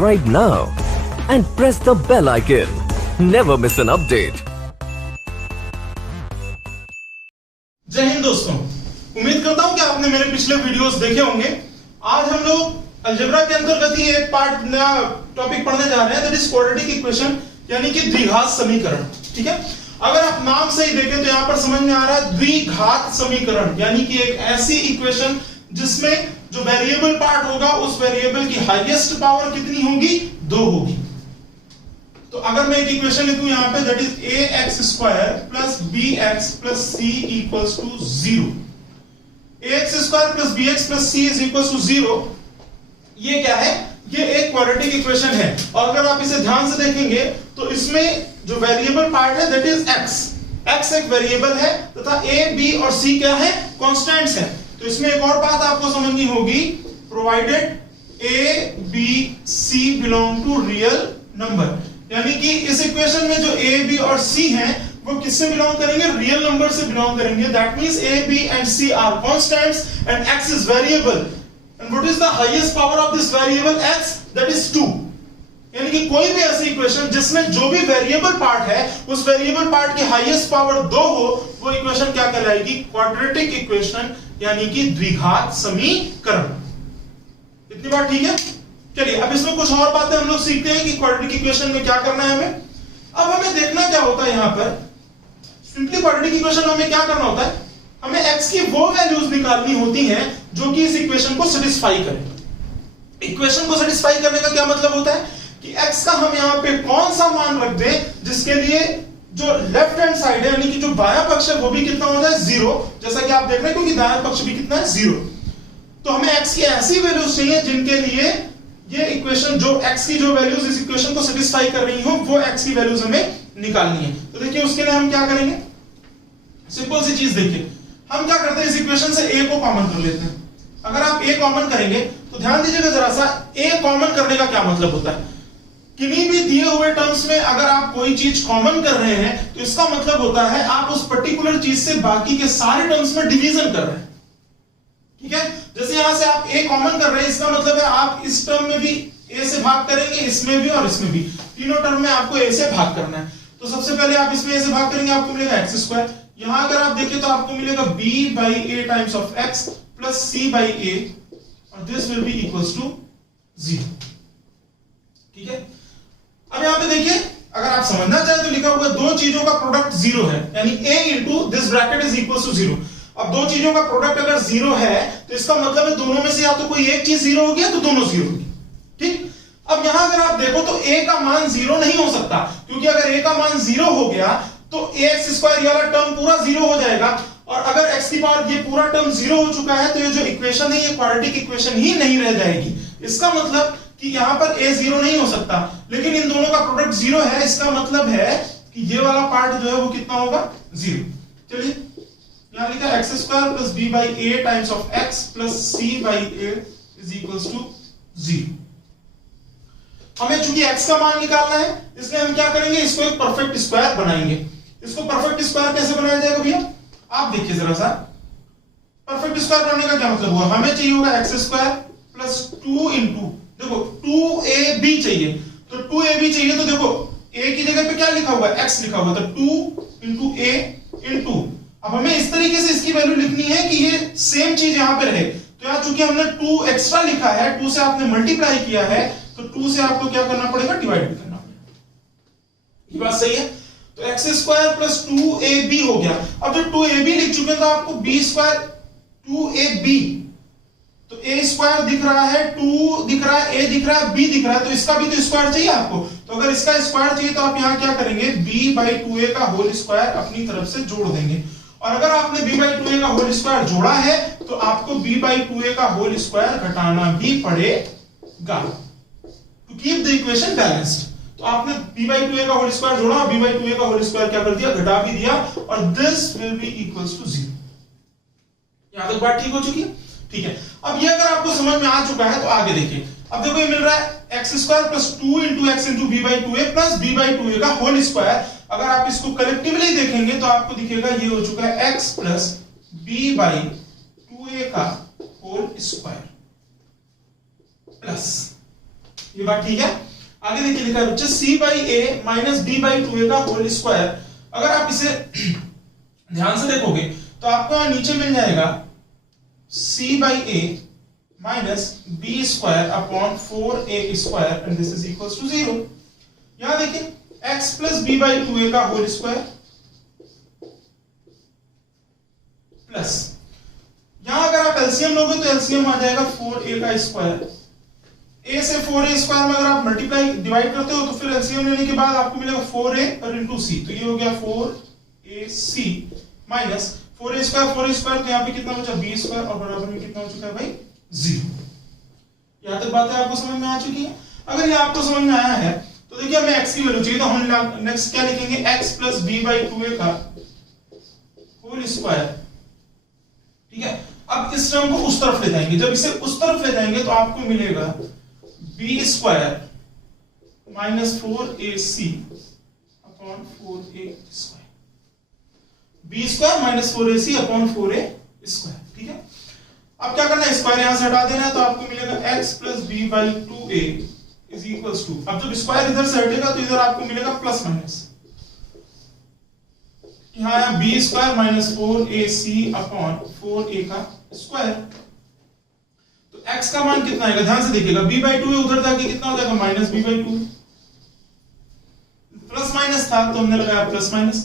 subscribe now and press the bell icon. Never miss an update. जय हिंद दोस्तों, उम्मीद करता हूं कि आपने मेरे पिछले वीडियोस देखे होंगे। आज हम लोग अलजेब्रा के अंतर्गत ही एक पार्ट नया टॉपिक पढ़ने जा रहे हैं, दैट इज क्वाड्रेटिक इक्वेशन, यानी कि द्विघात समीकरण। ठीक है, अगर आप नाम से ही देखें तो यहां पर समझ में आ रहा है द्विघात समीकरण, यानी कि एक ऐसी इक्वेशन जिसमें जो वेरिएबल पार्ट होगा उस वेरिएबल की हाईएस्ट पावर कितनी होगी? 2 होगी। तो अगर मैं एक इक्वेशन लिखूं यहां पे, that is ax² plus bx plus c equals to 0। ax² plus bx plus c is equals to 0, ये क्या है? ये एक क्वाड्रेटिक इक्वेशन है। और अगर आप इसे ध्यान से देखेंगे तो इसमें जो वेरिएबल पार्ट है दैट इज x एक वेरिएबल है तथा a b और c क्या है? कांस्टेंट्स है। तो इसमें एक और बात आपको समझनी होगी, provided a b c belong to real number, यानी कि इस इक्वेशन में जो a b और c हैं वो किससे बिलोंग करेंगे? रियल नंबर से बिलोंग करेंगे। That means a b and c are constants and x is variable. And what is the highest power of this variable x? That is 2। यानी कि कोई भी ऐसी इक्वेशन जिसमें जो भी वेरिएबल पार्ट है उस वेरिएबल पार्ट की हाईएस्ट पावर 2 हो, वो इक्वेशन क्या कहलाएगी? क्वाड्रेटिक इक्वेशन, यानी कि द्विघात समीकरण। इतनी बात ठीक है? चलिए अब इसमें कुछ और बातें हम लोग सीखते हैं कि क्वाड्रेटिक इक्वेशन में क्या करना है हमें। अब हमें देखना क्या होता है यहां पर, सिंपली क्वाड्रेटिक इक्वेशन में हमें क्या करना होता है? हमें x की वो वैल्यूज निकालनी होती हैं जो कि इस इक्वेशन को सेटिस्फाई करें। इक्वेशन को सेटिस्फाई करने का क्या मतलब होता है कि x का हम यहां पे कौन सा मान रख दें जिसके लिए जो लेफ्ट हैंड साइड है, यानी कि जो बायां पक्ष है, वो भी कितना हो जाए? 0, जैसा कि आप देख रहे हैं, क्योंकि दायां पक्ष भी कितना है? 0। तो हमें x की ऐसी वैल्यूज चाहिए जिनके लिए ये इक्वेशन, जो x की जो वैल्यूज इस इक्वेशन को सेटिस्फाई कर रही हो, वो x की वैल्यूज हमें निकालनी है। तो देखिए उसके लिए हम क्या करेंगे, सिंपल सी चीज देखिए, हम क्या करते हैं, इस इक्वेशन से a को कॉमन कर लेते हैं। अगर आप a कॉमन करेंगे तो ध्यान दीजिएगा जरा सा, a कॉमन करने का क्या मतलब होता है? किन्हीं भी दिए हुए टर्म्स में अगर आप कोई चीज कॉमन कर रहे हैं तो इसका मतलब होता है आप उस पर्टिकुलर चीज से बाकी के सारे टर्म्स में डिवीजन कर रहे हैं। ठीक है, जैसे यहां से आप a कॉमन कर रहे हैं, इसका मतलब है आप इस टर्म में भी a से भाग करेंगे, इसमें भी और इसमें भी, तीनों टर्म में आपको a से भाग करना है। तो सबसे पहले आप इसमें a से भाग करेंगे, आपको मिलेगा x²। यहां अगर आप देखें तो आपको मिलेगा b/a times of x plus c/a, और this will be equals to 0। ठीक है, अब यहां पे देखिए, अगर आप समझना चाहें तो लिखा हुआ है दो चीजों का प्रोडक्ट 0 है, यानी a into this bracket is equal to 0। अब दो चीजों का प्रोडक्ट अगर 0 है तो इसका मतलब है दोनों में से या तो कोई एक चीज 0 होगी या तो दोनों 0 होगी। ठीक, अब यहां अगर आप देखो तो a का मान 0 नहीं हो सकता, क्योंकि अगर a का मान 0 हो गया तो ax² ये वाला टर्म पूरा 0 हो जाएगा, और अगर x की पावर ये पूरा टर्म 0 हो चुका है तो ये जो इक्वेशन है ये क्वाड्रेटिक इक्वेशन ही नहीं रह जाएगी। इसका मतलब कि यहां पर a 0 नहीं हो सकता, लेकिन इन दोनों का प्रोडक्ट 0 है, इसका मतलब है कि ये वाला पार्ट जो है वो कितना होगा? 0। चलिए यहां लिखा x² plus b/a times of x plus c/a is equals to 0। हमें चूंकि x का मान निकालना है, इसलिए हम क्या करेंगे, इसको एक परफेक्ट स्क्वायर बनाएंगे। इसको परफेक्ट स्क्वायर कैसे बनाया जाएगा भैया? आप देखिए जरा सा, परफेक्ट स्क्वायर बनाने का क्या मतलब हुआ? हमें चाहिए होगा x² प्लस 2 इंटू, देखो 2ab चाहिए, तो 2ab चाहिए तो देखो a की जगह पे क्या लिखा हुआ है? x लिखा हुआ है, तो 2 इंटू a इंटू, अब हमें इस तरीके से इसकी वैल्यू लिखनी है कि ये सेम चीज यहां पे रहे। तो यहां चूंकि हमने 2 एक्स्ट्रा लिखा है, 2 से आपने मल्टीप्लाई किया है, तो 2 से आपको क्या करना पड़ेगा? डिवाइड भी करना पड़ेगा। ये बात सही है? तो x² प्लस 2ab हो गया। अब जब 2ab लिख चुके हैं तो आपको b² 2ab, तो a² दिख रहा है, 2 दिख रहा है, a दिख रहा है, b दिख रहा है, तो इसका भी तो स्क्वायर चाहिए आपको। तो अगर इसका स्क्वायर चाहिए तो आप यहां क्या करेंगे? b/2a का होल स्क्वायर अपनी तरफ से जोड़ देंगे, और अगर आपने b/2a का होल स्क्वायर जोड़ा है तो आपको b/2a का होल स्क्वायर घटाना भी पड़ेगा to keep the equation balanced. तो आपने b/2a का होल स्क्वायर जोड़ा, b/2a का होल स्क्वायर क्या कर दिया? घटा भी दिया, और this will be equals to 0। यहां तक बात ठीक हो चुकी है? ठीक है, अब ये अगर आपको समझ में आ चुका है तो आगे देखिए। अब देखो ये मिल रहा है x² plus 2 into x into b/2a plus b/2a का होल स्क्वायर। अगर आप इसको कलेक्टिवली देखेंगे तो आपको दिखेगा ये हो चुका है x प्लस b/2a का होल स्क्वायर प्लस ये बात ठीक है। आगे देखिए लिखा है बच्चे C by A minus B by 2a का होल स्क्वायर। अगर आप इसे ध्यान से देखोगे तो आपको यहां नीचे मिल जाएगा C by A minus B square upon 4a square and this is equal to 0। यहां देखिए x plus b by 2a का होल स्क्वायर प्लस यहां अगर आप एलसीएम लोगे तो एलसीएम आ जाएगा 4a का स्क्वायर। a से 4a स्क्वायर में अगर आप मल्टीप्लाई डिवाइड करते हो तो फिर एलसीएम लेने के बाद आपको मिलेगा 4a और इंटू सी, तो ये हो गया 4ac माइनस 4a स्क्वायर तो यहाँ पे कितना बचा b स्क्वायर और बराबर में कितना हो चुका है भाई 0। यहाँ तक बातें आपको समझ में आ चुकी है। अगर ये आपको समझ में आया है तो देखिए हमें x की वैल्यू चाहिए, तो हम नेक्स्ट क्या लिखेंगे x plus b by 2a का होल स्क्वायर। ठीक है, अब इस टर्म को उस तरफ ले जाएंगे, जब इसे उस तरफ ले जाएंगे तो आपको मिलेगा b square minus 4ac upon 4a square, b square minus 4ac upon 4a square. ठीक है, अब क्या करना है, स्क्वायर यहां से हटा देना है तो आपको मिलेगा x plus b by 2a is equals to, अब जब स्क्वायर इधर से हटेगा तो इधर आपको मिलेगा प्लस माइनस, यहाँ b square minus 4ac upon 4a का स्क्वायर। तो x का मान कितना आएगा, ध्यान से देखिएगा, b बाई 2 उधर जाके कितना हो जाएगा minus b by 2, plus minus था तो हमने लगाया plus minus,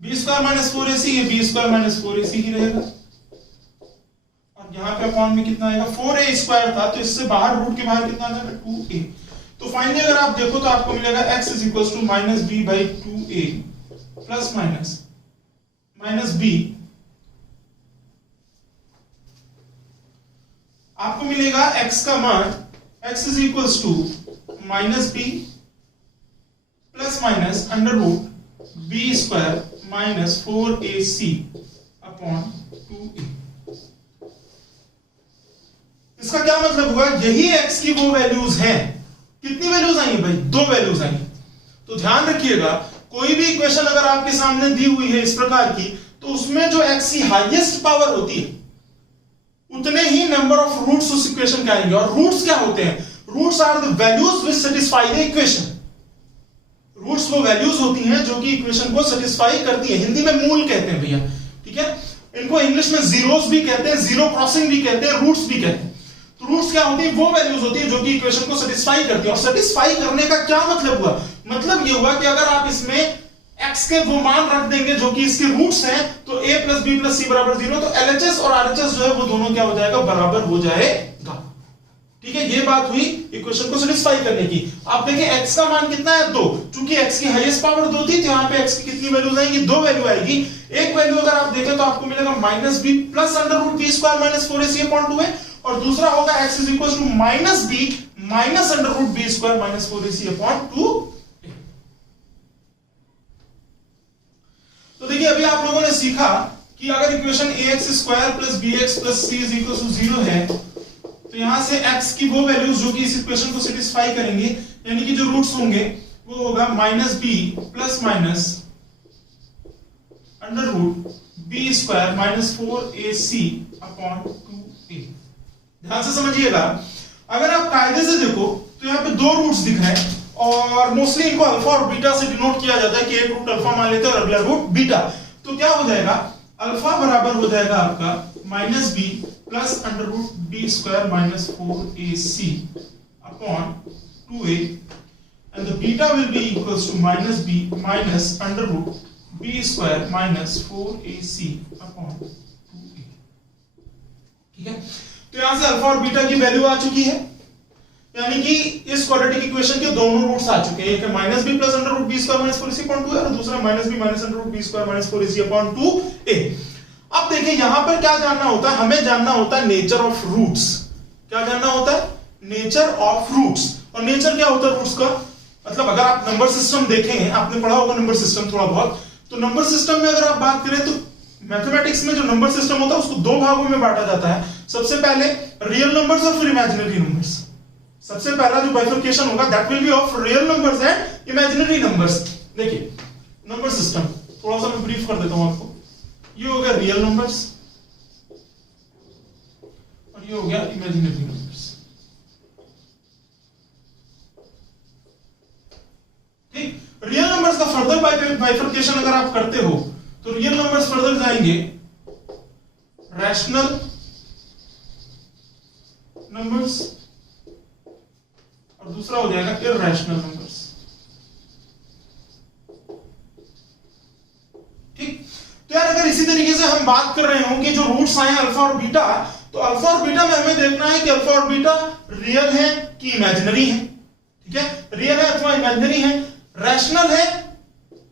B square minus 4ac, ये बी स्क्वायर माइनस 4ac ही रहेगा, और यहाँ पे अपॉन में कितना आएगा 4a स्क्वायर था तो इससे बाहर रूट के बाहर कितना आ जाएगा 2a। तो फाइनली अगर आप देखो तो आपको मिलेगा x is equal to minus B by 2a plus minus minus b, आपको मिलेगा x का मान x is equal to minus b plus minus under root b square minus 4ac upon 2a। इसका क्या मतलब हुआ, यही x की वो वैल्यूज हैं, कितनी वैल्यूज आई भाई, 2 वैल्यूज आई। तो ध्यान रखिएगा कोई भी इक्वेशन अगर आपके सामने दी हुई है इस प्रकार की तो उसमें जो x की हाईएस्ट पावर होती है उतने ही नंबर ऑफ रूट्स उस इक्वेशन के आएंगे। और रूट्स क्या होते हैं, roots are the values which satisfy the equation. Roots वो वैल्यूज होती हैं जो कि इक्वेशन को सेटिस्फाई करती है, हिंदी में मूल कहते हैं भैया। ठीक है, इनको इंग्लिश में जीरोस भी कहते हैं, जीरो क्रॉसिंग भी कहते हैं, रूट्स भी कहते हैं। तो रूट्स क्या होती है, वो वैल्यूज होती है जो कि इक्वेशन को सेटिस्फाई करती है। और सेटिस्फाई करने का क्या मतलब हुआ, मतलब ये हुआ कि अगर आप इसमें x के वो मान रख देंगे जो कि इसके रूट्स हैं तो a plus b plus c बराबर 0, तो LHS और RHS जो है वो दोनों क्या हो जाएगा, बराबर हो जाएगा। ठीक है, ये बात हुई इक्वेशन को सेटिस्फाई करने की। आप देखिए x का मान कितना है 2, चूंकि x की हाईएस्ट पावर 2 थी तो यहाँ पे x की कितनी वैल्यूज आएंगी, 2 वैल्यू आएगी। एक वैल्यू अगर आप देखें तो आपको मिलेगा minus b plus under root b square minus 4ac upon 2a, और दूसरा होगा x is equal to minus b minus under root b square minus 4ac upon 2। तो देखिए अभी आप लोगों ने सीखा कि अगर equation ax square plus bx plus c is equal to 0 है तो यहां से x की वो वैल्यूज जो कि इस इक्वेशन को सेटिस्फाई करेंगे, यानी कि जो रूट्स होंगे वो होगा minus b plus minus under root b square minus 4ac upon 2a। ध्यान से समझिएगा, अगर आप कायदे से देखो तो यहाँ पे 2 रूट्स दिख रहे हैं और मोस्टली इनको अल्फा और बीटा से डिनोट किया जाता है कि एक रूट अल्फा मान लेते हैं और अगला रूट बीटा। तो क्या हो जाएगा, अल्फा बराबर हो जाएगा आपका minus b plus under root b square minus 4ac upon 2a and the beta will be equals to minus b minus under root b square minus 4ac upon 2a। ठीक है, तो यहां से अल्फा और बीटा की value आ चुकी है, यानी कि इस क्वाड्रेटिक इक्वेशन के दोनों रूट्स आ चुके हैं। एक है minus b plus under root b square minus 4ac upon 2a और दूसरा minus b minus under root b square minus 4ac upon 2a। अब देखिए यहां पर क्या जानना होता है, हमें जानना होता है नेचर ऑफ रूट्स। क्या जानना होता है, नेचर ऑफ रूट्स। और नेचर क्या होता है रूट्स का, मतलब अगर आप नंबर सिस्टम देखें, आपने पढ़ा होगा नंबर सिस्टम थोड़ा बहुत, तो नंबर सिस्टम में अगर आप बात करें तो मैथमेटिक्स में जो नंबर सिस्टम होता है उसको 2 भागों में बांटा जाता है। सबसे पहले रियल नंबर्स और फिर इमेजिनरी नंबर्स। सबसे पहला जो बाइफर्केशन होगा that will B of real numbers and imaginary numbers. देखिए नंबर सिस्टम थोड़ा सा मैं ब्रीफ कर देता हूं आपको। ये हो गया रियल नंबर्स और ये हो गया इमेजिनरी नंबर्स। रियल नंबर्स का फर्दर बाइफर्केशन अगर आप करते हो तो रियल नंबर्स फर्दर जाएंगे रैशनल नंबर्स और दूसरा हो जाएगा इररेशनल नंबर्स। ठीक, तो यार अगर इसी तरीके से हम बात कर रहे हो कि जो रूट्स आए अल्फा और बीटा, तो अल्फा और बीटा में हमें देखना है कि अल्फा और बीटा रियल है कि इमेजिनरी है। ठीक है, रियल है अथवा इमेजिनरी है, रैशनल है,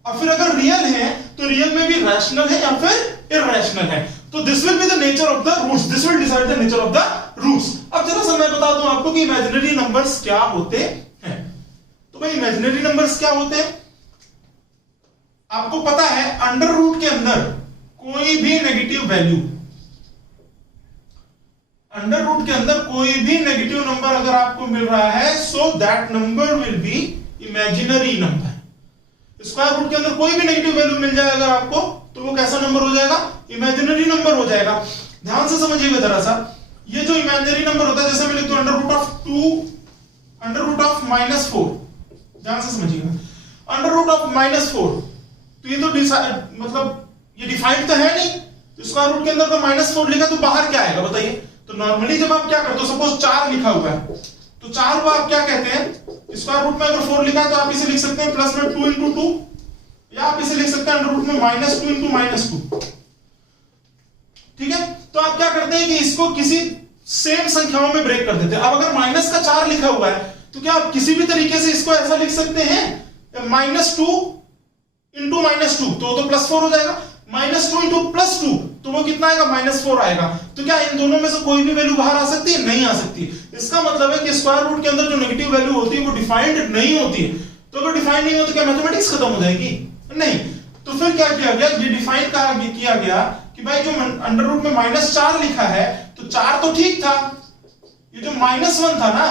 और फिर अगर रियल है तो रियल में भी रैशनल है या फिर इररेशनल है। तो this will be the nature of the roots, this will decide the nature of the roots. अब जरा सा मैं बता दूं आपको कि इमेजिनरी नंबर्स क्या होते हैं। तो भाई इमेजिनरी नंबर्स क्या होते हैं, आपको पता है अंडर रूट के अंदर कोई भी नेगेटिव वैल्यू, अंडर रूट के अंदर कोई भी नेगेटिव नंबर अगर आपको मिल रहा है, so that number will be imaginary number. Square root के अंदर कोई भी नेगेटिव वैल्यू मिल जाए अगर आपको, तो वो कैसा नंबर हो जाएगा, इमेजिनरी नंबर हो जाएगा। ध्यान से समझिएगा जरा सा, ये जो इमेजिनरी नंबर होता है, जैसे मैं लिख दूं under root of 2 under root of -4, ध्यान से समझिएगा अंडर रूट ऑफ -4, तो ये तो मतलब ये डिफाइंड तो है नहीं, तो स्क्वायर रूट के अंदर तो -4 लिखा तो बाहर क्या आएगा बताइए। तो नॉर्मली जब आप क्या करते हो, सपोज 4 लिखा हुआ है, तो 4 को आप क्या कहते हैं, स्क्वायर रूट में अगर 4 लिखा है तो आप इसे लिख सकते हैं प्लस में 2 × 2, या आप इसे लिख सकते हैं अंडर रूट में -2 × -2। ठीक है, तो आप क्या करते हैं कि इसको किसी सेम संख्याओं में ब्रेक कर देते हैं। अब अगर माइनस का 4 लिखा हुआ है तो क्या आप किसी भी तरीके से इसको ऐसा लिख सकते हैं -2 × -2, तो +4 हो जाएगा, -2 × +2 तो वो कितना आएगा, -4 आएगा। तो क्या इन दोनों में से कोई भी वैल्यू बाहर आ सकती है, नहीं आ सकती। इसका मतलब है कि स्क्वायर रूट के अंदर जो नेगेटिव वैल्यू होती है वो डिफाइंड नहीं होती है। तो अगर डिफाइंड नहीं हो तो क्या मैथमेटिक्स खत्म हो जाएगी, नहीं। तो फिर क्या किया गया, ये डिफाइन किया गया कि भाई जो अंडर रूट में -4 लिखा है, तो 4 तो ठीक था, ये जो -1 था ना,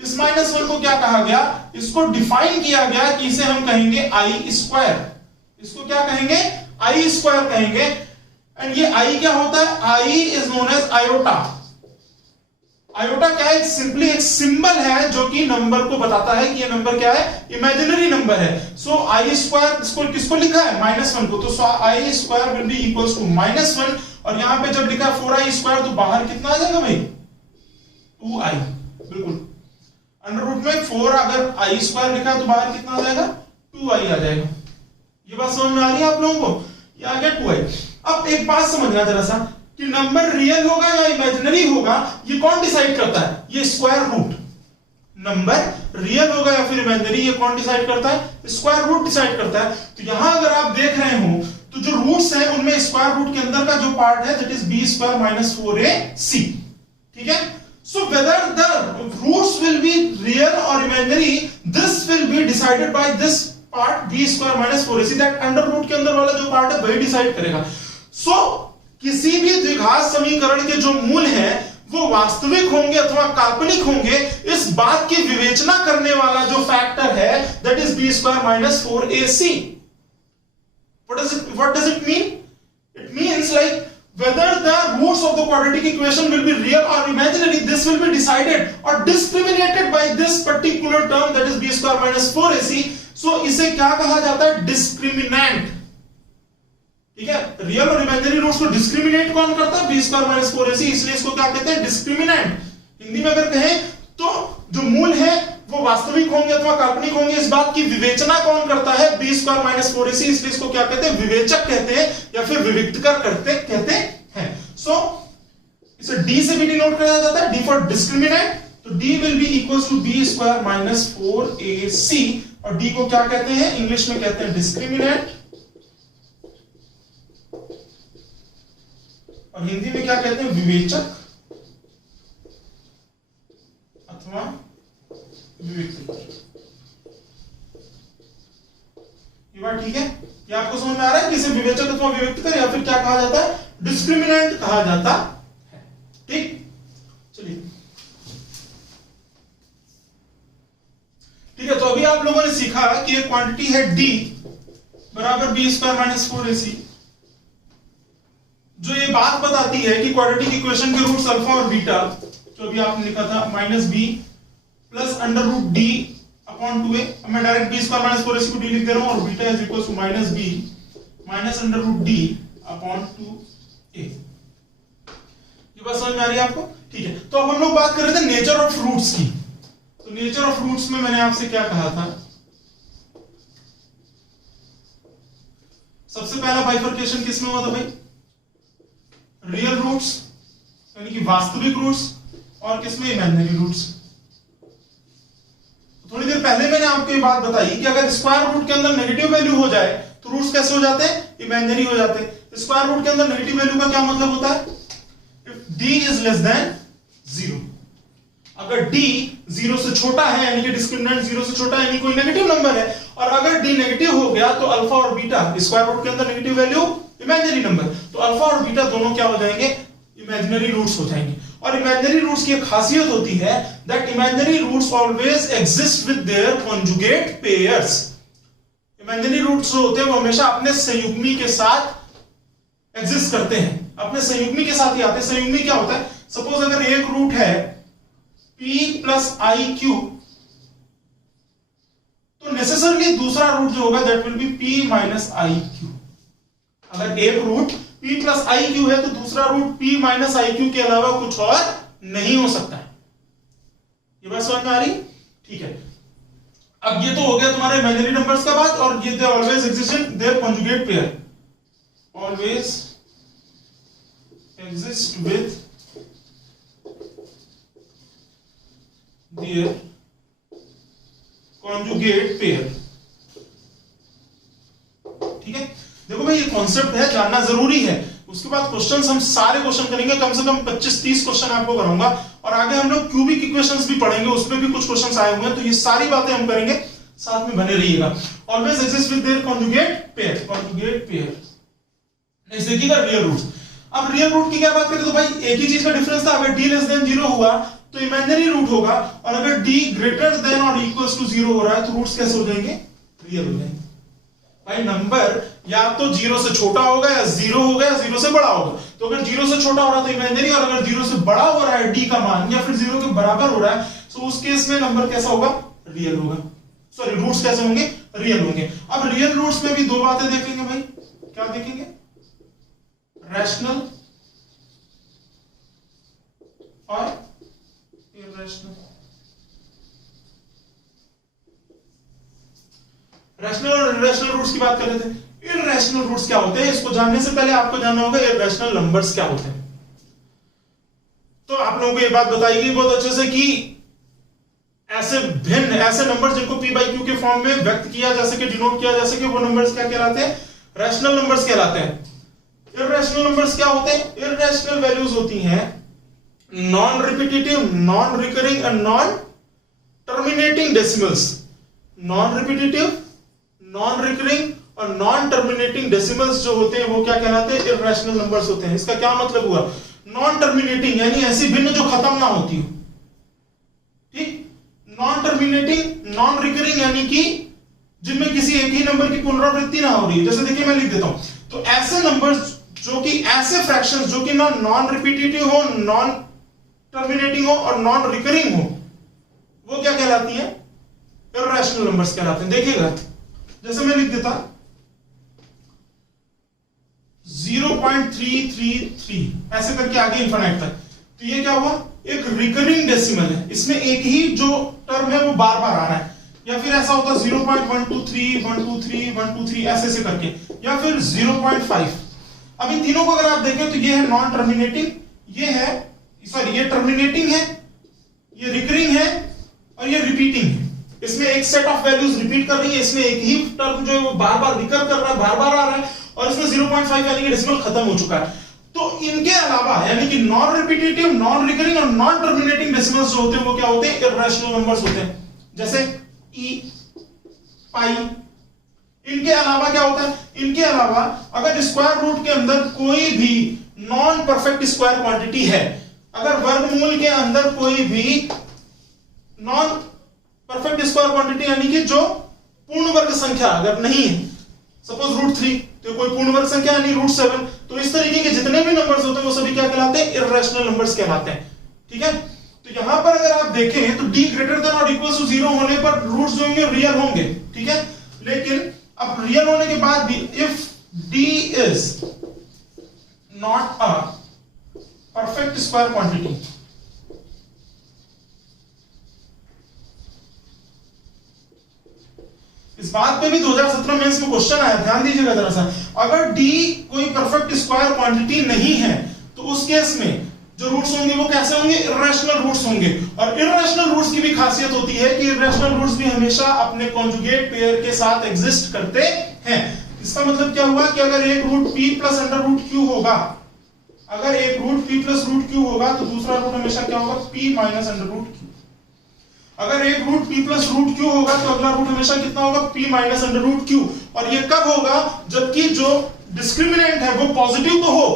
इस -1 को क्या कहा गया, इसको डिफाइन किया गया कि इसे हम कहेंगे i²। इसको क्या कहेंगे, i² कहेंगे। एंड ये i क्या होता है, i is known as iota. Iota क्या है, सिंपली एक सिंबल है जो कि नंबर को बताता है कि ये नंबर क्या है, इमेजिनरी नंबर है। सो i² इसको किसको लिखा है, -1 को, तो i² will be equals to -1। और यहां पे जब लिखा है 4i² तो बाहर कितना आ जाएगा भाई, 2i। बिल्कुल, अंडर रूट में 4 अगर i² लिखा है तो बाहर कितना आ जाएगा, 2i आ जाएगा। ये बात समझ में आ रही है आप लोगों को, ये आ गया 2i। अब एक बात समझना जरा सा कि नंबर रियल होगा या इमेजिनरी होगा, ये कौन डिसाइड करता है, ये स्क्वायर रूट। नंबर रियल होगा या फिर इमेजिनरी, ये कौन डिसाइड करता है, स्क्वायर रूट डिसाइड करता है। तो यहां अगर आप देख रहे हो तो जो रूट्स हैं उनमें स्क्वायर रूट के अंदर का जो पार्ट है दैट इज b² - 4ac। ठीक है, so whether the roots will be real or imaginary, this will be decided by this part b² - 4ac, that under root के अंदर वाला जो पार्ट है वही डिसाइड करेगा। so किसी भी द्विघात समीकरण के जो मूल हैं वो वास्तविक होंगे अथवा काल्पनिक होंगे, इस बात की विवेचना करने वाला जो फैक्टर है that is b² - 4ac। what does it mean? It means like whether the roots of the quadratic equation will be real or imaginary, this will be decided or discriminated by this particular term that is b² - 4ac। so इसे क्या कहा जाता है, discriminant. ठीक है, real और imaginary roots को discriminate कौन करता है, b² - 4ac, इसलिए इसको क्या कहते हैं, डिस्क्रिमिनेंट। हिंदी में अगर कहें तो जो मूल है वो वास्तविक होंगे अथवा काल्पनिक होंगे, इस बात की विवेचना कौन करता है, b² - 4ac, इसलिए इसको क्या कहते हैं, विवेचक कहते हैं या फिर विविक्तकर कहते हैं। सो इसे d से भी डिनोट किया जाता है, d फॉर डिस्क्रिमिनेंट, तो d will be equals to b² - 4ac। और d को क्या कहते हैं, इंग्लिश में कहते हैं डिस्क्रिमिनेंट, और हिंदी में क्या कहते हैं, विवेचक अथवा विविक्तकर। ये बात ठीक है, ये आपको समझ में आ रहा है कि इसे विवेचक अथवा विविक्तकर या फिर क्या कहा जाता है, डिस्क्रिमिनेंट कहा जाता है। ठीक, चलिए ठीक है। तो अभी आप लोगों ने सीखा कि एक क्वांटिटी है d बराबर b² - 4ac, जो ये बात बताती है कि क्वाड्रेटिक इक्वेशन के रूट्स अल्फा और बीटा, जो अभी आपने लिखा था -b + √d/2 अपॉन 2a। अब मैं direct b square minus 4ac को d लिख दे रहा हूं और beta is equal to minus b minus under root d upon 2a। ये बात समझ में आ रही है आपको? ठीक है, तो अब हम लोग बात कर रहे थे नेचर ऑफ रूट्स की। तो नेचर ऑफ रूट्स में मैंने आपसे क्या कहा था? सबसे पहला बाइफर्केशन किसमें हुआ था भाई? रियल रूट्स यानी कि वास्तविक रूट्स और किसमें? Imaginary roots. थोड़ी देर पहले मैंने आपको ये बात बताई कि अगर स्क्वायर रूट के अंदर नेगेटिव वैल्यू हो जाए तो रूट्स कैसे हो जाते हैं? इमेजिनरी हो जाते हैं। स्क्वायर रूट के अंदर नेगेटिव वैल्यू का क्या मतलब होता है? If d is less than 0, अगर d 0 से छोटा है यानी कि डिस्क्रिमिनेंट 0 से छोटा है यानी कोई नेगेटिव नंबर है, और अगर d नेगेटिव हो गया तो अल्फा और बीटा, स्क्वायर रूट के अंदर नेगेटिव वैल्यू इमेजिनरी नंबर, तो अल्फा और बीटा दोनों क्या हो जाएंगे? इमेजिनरी रूट्स हो जाएंगे। और इमेजिनरी रूट्स की एक खासियत होती है that imaginary roots always exist with their conjugate pairs. Imaginary roots जो होते हैं वो हमेशा अपने संयुग्मी के साथ एग्जिस्ट करते हैं, अपने संयुग्मी के साथ ही आते हैं। संयुग्मी क्या होता है? सपोज अगर एक रूट है p प्लस आई क्यू, तो नेसेसरली दूसरा रूट जो होगा that will be p minus i q. अगर एक root p plus i q है तो दूसरा root p minus i q के अलावा कुछ और नहीं हो सकता है। ये बात समझ में आ रही? ठीक है, अब ये तो हो गया तुम्हारे इमेजिनरी नंबर्स का बात, और ये they always exist in their conjugate pair, always exist with their conjugate pair. ठीक है, देखो भाई ये कॉन्सेप्ट है, जानना जरूरी है। उसके बाद क्वेश्चंस हम सारे क्वेश्चन करेंगे, कम से कम 25-30 क्वेश्चन आपको कराऊंगा, और आगे हम लोग क्यूबिक इक्वेशंस भी पढ़ेंगे, उसमें भी कुछ क्वेश्चंस आए हुए हैं, तो ये सारी बातें हम करेंगे, साथ में बने रहिएगा। Always exist with their conjugate pair, conjugate pair. Next देखिएगा रियल रूट्स। अब रियल रूट की क्या बात करें तो भाई एक ही चीज का डिफरेंस था, अगर d लेस देन 0 हुआ तो इमेजिनरी रूट होगा, और अगर d ग्रेटर देन और इक्वल्स टू 0 हो रहा है तो रूट्स कैसे हो जाएंगे? रियल हो जाएंगे। भाई नंबर या तो 0 से छोटा होगा या 0 होगा या 0 से बड़ा होगा। तो अगर 0 से छोटा हो रहा है तो इमेजिनरी, और अगर 0 से बड़ा हो रहा है d का मान या फिर 0 के बराबर हो रहा है तो उस केस में नंबर कैसा होगा? रियल होगा। सॉरी, रूट्स कैसे होंगे? रियल होंगे। अब रियल रूट्स में भी दो बातें देखेंगे भाई। क्या देखेंगे? रैशनल और इररेशनल। रैशनल और इररेशनल रूट्स की बात कर रहे थे। इररेशनल रूट्स क्या होते हैं, इसको जानने से पहले आपको जानना होगा इररेशनल नंबर्स क्या होते हैं। तो आप लोगों को ये बात बताई गई बहुत अच्छे से कि ऐसे भिन्न ऐसे नंबर जिनको p बाई क्यू के फॉर्म में व्यक्त किया जा सके, डिनोट किया जा सके, वो नंबर्स क्या कहलाते हैं? रैशनल नंबर्स कहलाते हैं। इररेशनल नंबर्स क्या होते हैं? इररेशनल वैल्यूज होती हैं non repetitive, non recurring and non terminating decimals. Non repetitive, non recurring और नॉन टर्मिनेटिंग डेसिमल्स जो होते हैं वो क्या कहलाते हैं? इररेशनल नंबर्स होते हैं। इसका क्या मतलब हुआ? नॉन टर्मिनेटिंग यानी ऐसी भिन्न जो खत्म ना होती हो, ठीक। नॉन टर्मिनेटिंग, नॉन रिकरिंग यानी कि जिनमें किसी एक ही नंबर की पुनरावृत्ति ना हो रही है। जैसे देखिए मैं लिख देता हूं, तो ऐसे नंबर्स जो कि ऐसे फ्रैक्शंस जो कि ना नॉन रिपीटेटिव हो, नॉन टर्मिनेटिंग हो और नॉन रिकरिंग हो, वो क्या कहलाती है? इररेशनल नंबर्स कहलाते हैं। देखिएगा जैसे मैं लिख देता 0.333 ऐसे करके आगे इन्फिनिट तक, तो ये क्या हुआ? एक रिकरिंग डेसिमल है, इसमें एक ही जो टर्म है वो बार बार आ रहा है। या फिर ऐसा होता 0.123 123 123 ऐसे से करके, या फिर 0.5। अब इन तीनों को अगर आप देखें तो ये है नॉन टर्मिनेटिंग, ये है सॉरी ये टर्मिनेटिंग है, ये रिकरिंग है और ये रिपीटिंग है। इसमें एक सेट ऑफ वैल्यूज रिपीट कर रही है, इसमें एक ही टर्म जो है वो बार बार रिकर कर रहा है, बार बार आ रहा है, और इसमें 0.5 यानी कि डेसिमल खत्म हो चुका है। तो इनके अलावा यानी कि नॉन रिपीटेटिव, नॉन रिकरिंग और नॉन टर्मिनेटिंग डेसिमल्स जो होते हैं वो क्या होते हैं? इररेशनल नंबर्स होते हैं। जैसे ई, पाई। इनके अलावा क्या होता है? इनके अलावा अगर स्क्वायर रूट के अंदर कोई भी नॉन परफेक्ट स्क्वायर क्वांटिटी है, अगर वर्गमूल के अंदर कोई भी नॉन परफेक्ट स्क्वायर क्वांटिटी यानी कि जो पूर्ण वर्ग संख्या अगर नहीं है, सपोज √3 तो कोई पूर्ण वर्ग संख्या यानी √7, तो इस तरीके के जितने भी नंबर्स होते हैं वो सभी क्या कहलाते हैं? इररेशनल नंबर्स कहलाते हैं। ठीक है, तो यहां पर अगर आप देखें तो d ग्रेटर देन और इक्वल टू 0 होने पर रूट्स जो होंगे रियल होंगे, ठीक है। लेकिन अब रियल होने के बाद भी if d is not a perfect square quantity, इस बात पे भी 2017 में इसमें क्वेश्चन आया, ध्यान दीजिएगा जरा सा। अगर d कोई परफेक्ट स्क्वायर क्वांटिटी नहीं है तो उस केस में जो रूट्स होंगे वो कैसे होंगे, इर्रेशनल रूट्स होंगे। और इर्रेशनल रूट्स की भी खासियत होती है कि इर्रेशनल रूट्स भी हमेशा अपने कॉन्जुगेट पेयर के साथ एग्जिस्ट करते हैं। इसका मतलब क्या हुआ कि अगर एक root p plus under root q होगा, अगर एक root p plus root q होगा तो दूसरा रूट हमेशा क्या होगा, p minus under root q। अगर एक root p plus root q होगा तो अगला रूट हमेशा कितना होगा, p minus under root q। और ये कब होगा, जबकि जो डिस्क्रिमिनेंट है वो पॉजिटिव तो हो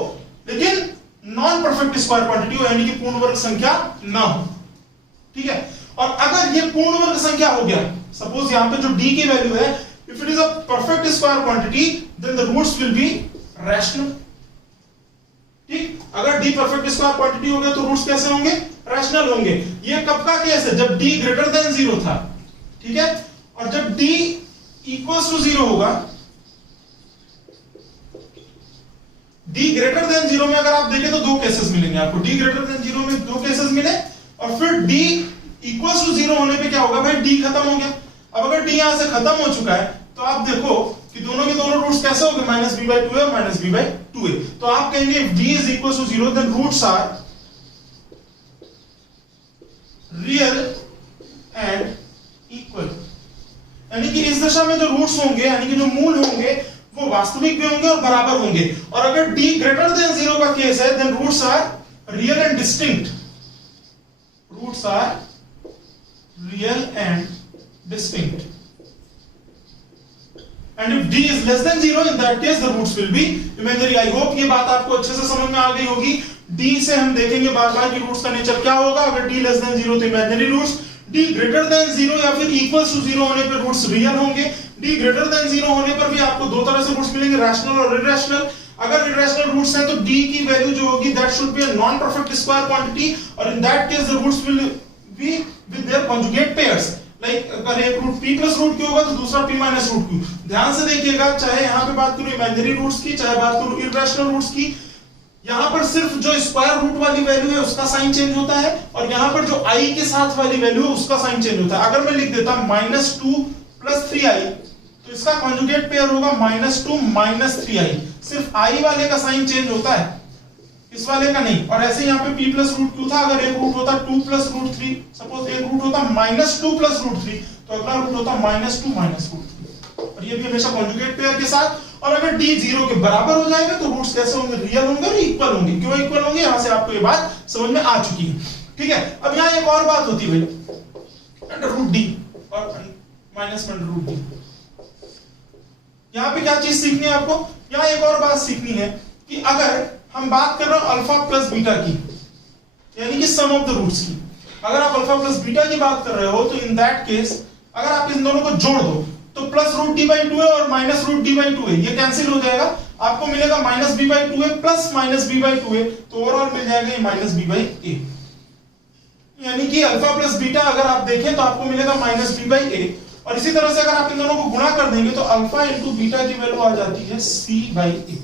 लेकिन नॉन परफेक्ट स्क्वायर क्वांटिटी हो, यानी कि पूर्ण वर्ग संख्या ना हो, ठीक है। और अगर ये पूर्ण वर्ग संख्या हो गया, सपोज यहां पे जो d की वैल्यू है, if it is a perfect square quantity then the roots will be rational, ठीक। अगर d परफेक्ट स्क्वायर क्वांटिटी हो गया तो रूट्स कैसे होंगे, रैशनल होंगे। ये कब का केस है, जब d ग्रेटर देन 0 था, ठीक है। और जब d इक्वल्स टू 0 होगा, d ग्रेटर देन 0 में अगर आप देखें तो दो केसेस मिलेंगे आपको, d ग्रेटर देन 0 में दो केसेस मिले, और फिर d इक्वल्स टू 0 होने पे क्या होगा भाई, d खत्म हो गया। अब अगर d यहां से खत्म हो चुका है तो आप देखो कि दोनों के दोनों रूट्स कैसे हो गए, माइनस b बाई 2 और माइनस b बाई 2a। तो आप कहेंगे if d is equals to 0 then roots are real and equal, यानी कि इस दशा में जो रूट्स होंगे यानी कि जो मूल होंगे वो वास्तविक भी होंगे और बराबर होंगे। और अगर d ग्रेटर देन 0 का केस है then roots are real and distinct, roots are real and distinct. And if d is less than 0 in that case the roots will be imaginary। I hope ये बात आपको अच्छे से समझ में आ गई होगी। d से हम देखेंगे बार बार कि रूट्स का नेचर क्या होगा। अगर d लेस देन 0 तो imaginary roots, d greater than 0 या फिर इक्वल्स टू 0 होने पर रूट्स रियल होंगे। d ग्रेटर देन 0 होने पर भी आपको दो तरह से रूट्स मिलेंगे, रैशनल और इरैशनल। अगर इरैशनल रूट्स हैं तो d की वैल्यू जो होगी that should be a non perfect square quantity, और in that case the roots will be with their conjugate pairs. Like अगर एक root p plus root q होगा तो दूसरा p माइनस रूट q। ध्यान से देखिएगा, चाहे यहां पे बात करूं इमेजिनरी रूट्स की, चाहे बात करूं इरैशनल रूट्स की, यहां पर सिर्फ जो स्क्वायर रूट वाली वैल्यू है उसका साइन चेंज होता है, और यहां पर जो i के साथ वाली वैल्यू है उसका साइन चेंज होता है। अगर मैं लिख देता -2 + 3i तो इसका कॉन्जुगेट पेयर होगा -2 - 3i। सिर्फ i वाले का साइन चेंज होता है, इस वाले का नहीं। और ऐसे यहाँ पे p प्लस रूट q था, अगर एक रूट होता 2 प्लस रूट 3, सपोज एक रूट होता -2 प्लस रूट 3 तो अगला रूट होता -2 माइनस रूट 3, और ये भी हमेशा कॉन्जुगेट पेयर के साथ। और अगर d 0 के बराबर हो जाएगा तो रूट्स कैसे होंगे, रियल होंगे और इक्वल होंगे। क्यों इक्वल होंगे, यहां से आपको ये बात समझ में आ चुकी है, ठीक है। अब यहाँ एक और बात होती है भाई, अंडर रूट d और माइनस अंडर रूट d। यहाँ पे क्या चीज सीखनी है आपको, यहाँ एक और बात सीखनी है कि अगर हम बात कर रहे हो अल्फा प्लस बीटा की, यानी कि सम ऑफ द रूट्स की, अगर आप अल्फा प्लस बीटा की बात कर रहे हो तो इन दैट केस अगर आप इन दोनों को जोड़ दो तो प्लस रूट डी बाई 2 और माइनस रूट डी बाई 2 ये कैंसिल हो जाएगा, आपको मिलेगा minus B by 2 plus minus B by 2 तो ओवरऑल मिल जाएगा ये माइनस बी बाई ए। यानी कि अल्फा प्लस बीटा अगर आप देखें तो आपको मिलेगा माइनस बी बाई ए। और इसी तरह से अगर आप इन दोनों को गुणा कर देंगे तो अल्फा इंटू बीटा की वैल्यू आ जाती है C by A.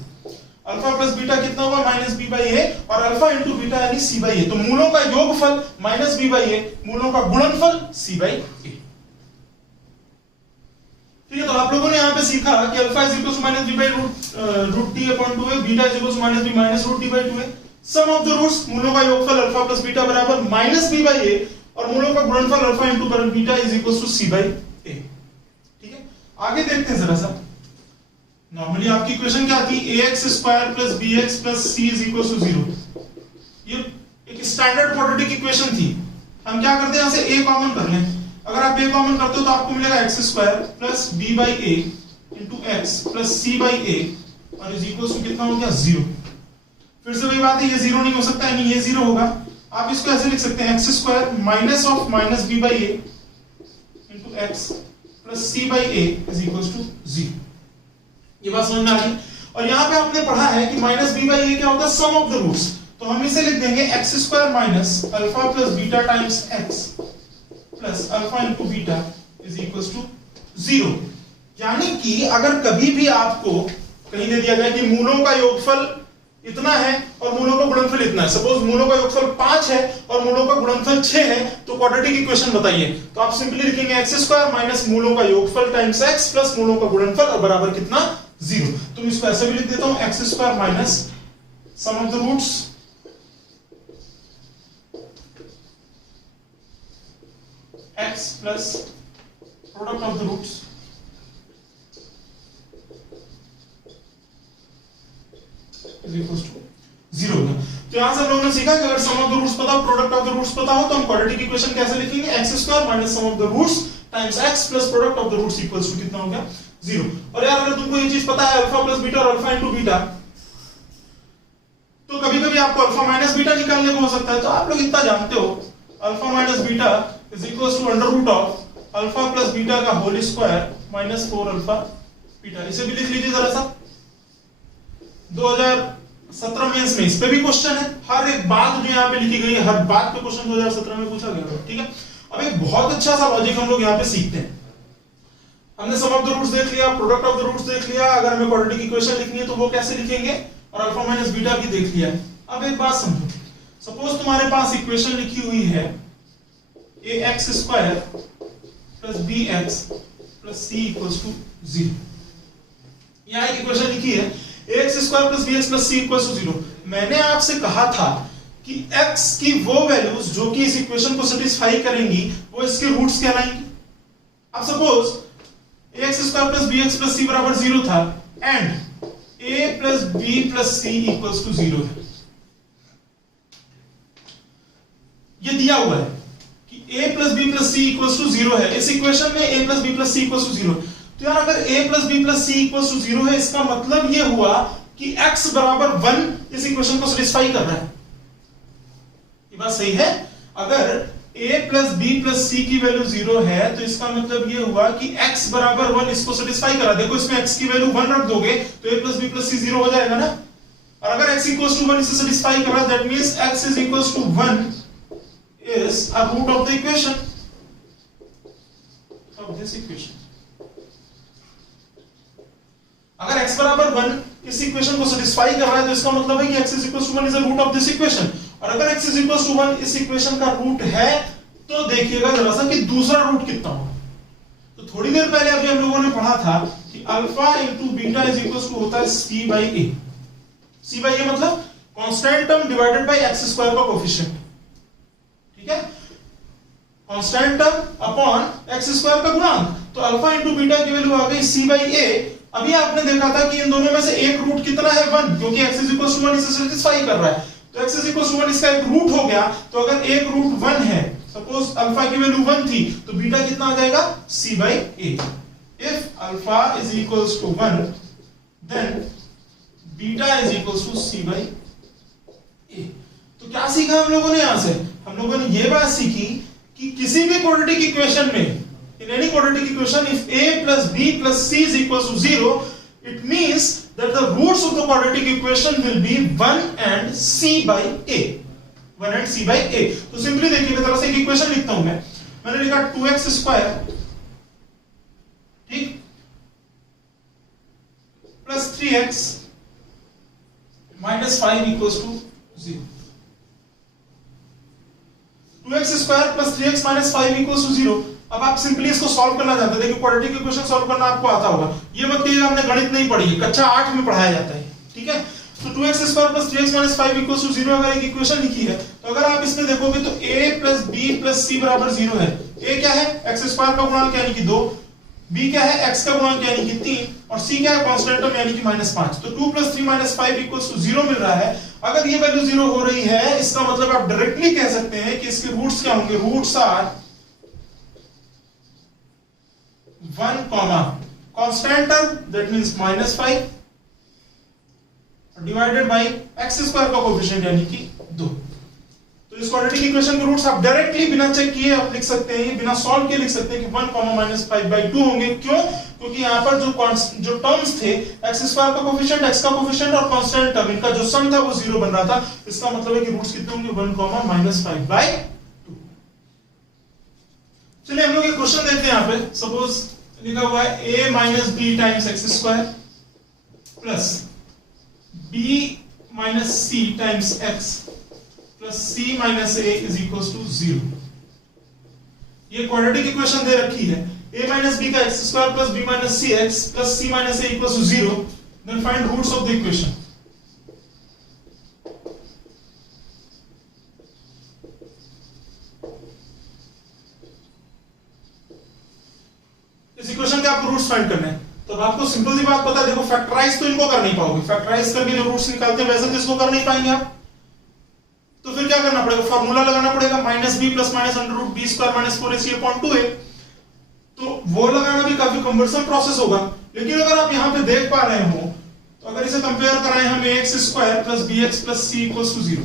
Alpha plus beta कितना हुआ, माइनस बी बाई ए, और अल्फा इंटू बीटा यानी सी बाई ए। तो मूलों का योगफल माइनस बी बाई ए, मूलों का गुणनफल सी बाई ए। ठीक है, तो आप लोगों ने यहाँ पे सीखा कि alpha is equal to minus B by root d upon 2 है, beta is equal to minus b minus root d by 2 है। सम ऑफ द रूट्स, मूलों का योगफल अल्फा प्लस बीटा बराबर माइनस बी बाई ए, और मूलों का गुणनफल alpha into beta is equal to c by a. ठीक है, आगे देखते हैं जरा सा। नॉर्मली आपकी इक्वेशन क्या थी, ax square plus bx plus c is equal to 0। ये एक स्टैंडर्ड क्वाड्रेटिक इक्वेशन थी। हम क्या करते हैं, यहां से a कॉमन कर लें। अगर आप a कॉमन करते हो तो आपको मिलेगा x square plus b by a into x plus c by a और इज इक्वल टू कितना हो गया, 0। फिर से वही बात है, ये 0 नहीं हो सकता, यानी ये 0 होगा। आप इसको ऐसे लिख सकते हैं, x square minus of minus b by a into x plus c by a is equal to 0। ये बात समझ में आ गई। और यहां पे आपने पढ़ा है कि माइनस बी बाई ए क्या होता है, सम ऑफ द रूट्स। तो हम इसे लिख देंगे x square minus alpha plus beta times x plus alpha into beta is equal to 0। यानी कि अगर कभी भी आपको कहीं दे दिया गया कि मूलों का योगफल इतना है और मूलों का गुणनफल इतना है, सपोज मूलों का योगफल 5 है और मूलों का गुणनफल 6 है, तो क्वाड्रेटिक इक्वेशन बताइए। तो आप सिंपली लिखेंगे एक्स स्क्वायर माइनस मूलों का योगफल टाइम्स एक्स प्लस मूलों का गुणनफल और बराबर कितना 0। तो मैं इसको ऐसे भी लिख देता हूं x square minus sum of the roots x plus product of the roots equals to 0 होगा। तो यहां से हम लोगों ने सीखा कि अगर सम ऑफ द रूट्स पता हो, प्रोडक्ट ऑफ द रूट्स पता हो, तो हम क्वाड्रेटिक इक्वेशन कैसे लिखेंगे, x square minus sum of the roots times x plus product of the roots equals to कितना हो गया 0। और यार अगर तुमको ये चीज पता है अल्फा प्लस बीटा और अल्फा इनटू बीटा, तो कभी-कभी आपको अल्फा माइनस बीटा निकालने को हो सकता है। तो आप लोग इतना जानते हो alpha minus beta is equals to under root of alpha plus beta का whole square minus 4 alpha beta. इसे भी लिख लीजिए जरा सा। 2017 मेंस में इस पे भी क्वेश्चन है, हर एक बात जो यहाँ पे लिखी गई है हर बात पे क्वेश्चन 2017 में पूछा गया है, ठीक है। अब एक बहुत अच्छा सा लॉजिक हम लोग यहाँ पे सीखते हैं। हमने सम ऑफ द रूट्स देख लिया, प्रोडक्ट ऑफ द रूट्स देख लिया, अगर हमें क्वाड्रेटिक इक्वेशन लिखनी है तो वो कैसे लिखेंगे, और अल्फा माइनस बीटा भी देख लिया। अब एक बात समझो, सपोज तुम्हारे पास इक्वेशन लिखी हुई है a x square plus b x plus c equals to 0। यहाँ एक इक्वेशन लिखी है x square plus b x plus c equals to 0। मैंने आपसे कहा था कि x की वो वैल्यूज जो कि इस इक्वेशन को सेटिस्फाई करेंगी वो इसके रूट्स कहलाएंगी। अब suppose x square plus b x plus c बराबर 0 था and a plus b plus c equals to 0 है। ये दिया हुआ है कि a plus b plus c equals to 0 है। इस इक्वेशन में a plus b plus c equals to 0। तो यार अगर a plus b plus c equals to 0 है, इसका मतलब ये हुआ कि x बराबर 1 इस इक्वेशन को सेटिस्फाई कर रहा है। ये बात सही है। अगर a प्लस बी प्लस सी की वैल्यू 0 है तो इसका मतलब ये हुआ कि x बराबर 1 इसको सेटिस्फाई कर रहा है। देखो इसमें x की वैल्यू 1 रख दोगे तो a प्लस बी प्लस सी 0 हो जाएगा ना। और अगर x इक्वल्स टू 1 इसे सेटिस्फाई कर रहा है, that means x is equals to 1 is a root of the equation of this equation. अगर x बराबर 1 इस इक्वेशन को सेटिस्फाई कर रहा है तो इसका मतलब है कि x is equal to 1 is the root of this equation. और अगर x इज इक्वल टू 1 इस इक्वेशन का रूट है तो देखिएगा जरा सा कि दूसरा रूट कितना होगा। तो थोड़ी देर पहले अभी हम लोगों ने पढ़ा था कि alpha into beta is equal to होता है c by a। c by a मतलब constant term divided by x square का कोएफिशिएंट, ठीक है। Constant term upon x square का गुणांक। तो अल्फा इनटू बीटा की वैल्यू आ गई c बाई a। अभी आपने देखा था कि इन दोनों में से एक रूट कितना है 1, क्योंकि x इज इक्वल टू 1 इसे सेटिस्फाई कर रहा है। तो x इज इक्वल टू 1 इसका एक रूट हो गया। तो अगर एक रूट 1 है, सपोज अल्फा की वैल्यू 1 थी, तो बीटा कितना आ जाएगा c by a। If alpha is equal to 1 then beta is equal to c by a। तो क्या सीखा हम लोगों ने यहां से? हम लोगों ने ये बात सीखी कि किसी भी क्वाड्रेटिक इक्वेशन में, in any quadratic equation, if a plus b plus c is equals to 0, it means that the roots of the quadratic equation will be 1 and c by a। 1 and c by a। तो simply देखिए तरह से एक equation लिखता हूं मैंने लिखा 2x square, ठीक, plus 3x minus 5 equals to 0। 2x square plus 3x minus 5 equals to 0। अब आप सिंपली इसको सॉल्व करना जानते हैं। देखिए क्वाड्रेटिक इक्वेशन सॉल्व करना आपको आता होगा। ये मत कहिएगा हमने गणित नहीं पढ़ी है, कक्षा 8 में पढ़ाया जाता है, ठीक है। तो 2x square plus 3x minus 5 equals to 0 अगर एक इक्वेशन लिखी है तो अगर आप इसमें देखोगे तो a plus b plus c बराबर 0 है। a क्या है? x स्क्वायर का गुणांक यानी कि 2, b क्या है? x का गुणांक यानी कि 3, और c क्या है? कांस्टेंट टर्म यानी कि -5। तो 2 प्लस 3 माइनस 5 इक्वल्स टू 0 मिल रहा है। अगर ये वैल्यू 0 हो रही है, इसका मतलब आप डायरेक्टली कह सकते हैं कि इसके रूट्स क्या होंगे? Roots are 1 comma constant term that means -5 divided by x square का कोएफिशिएंट यानी कि 2। तो इस क्वाड्रेटिक इक्वेशन के रूट्स आप डायरेक्टली बिना चेक किए आप लिख सकते हैं, बिना सॉल्व किए लिख सकते हैं कि 1 5 by 2 होंगे। क्यों? क्योंकि यहाँ पर जो टर्म्स थे एक्स स्क्वायर का कोफिशिएंट, एक्स का कोफिशिएंट और कांस्टेंट टर्म, इनका जो सम था वो 0 बन रहा था। इसका मतलब है कि रूट्स कितने होंगे 1,-5/2। चलिए हम लोग एक क्वेश्चन देखते हैं। यहाँ पे सपोज लिखा हुआ है a - b times x square plus b - c times x plus c - a is equals to 0। ये क्वाड्रेटिक इक्वेशन दे रखी है। a - b का x square plus b - c x plus c - a equals to 0। Then find roots of the equation. इस equation के आपको roots find करने हैं। तो अब आपको सिंपल सी बात पता है, देखो फैक्टराइज तो इनको कर नहीं पाओगे, फैक्टराइज करके जो रूट्स निकालते हैं वैसे तो इसको कर नहीं पाएंगे आप। तो फिर क्या करना पड़ेगा, फार्मूला लगाना पड़ेगा -b + -√b² - 4ac/2a। तो वो लगाना भी काफी कम्बरसम प्रोसेस होगा। लेकिन अगर आप यहाँ पे देख पा रहे हो तो अगर इसे कंपेयर कराएं हम ax² + bx + c = 0।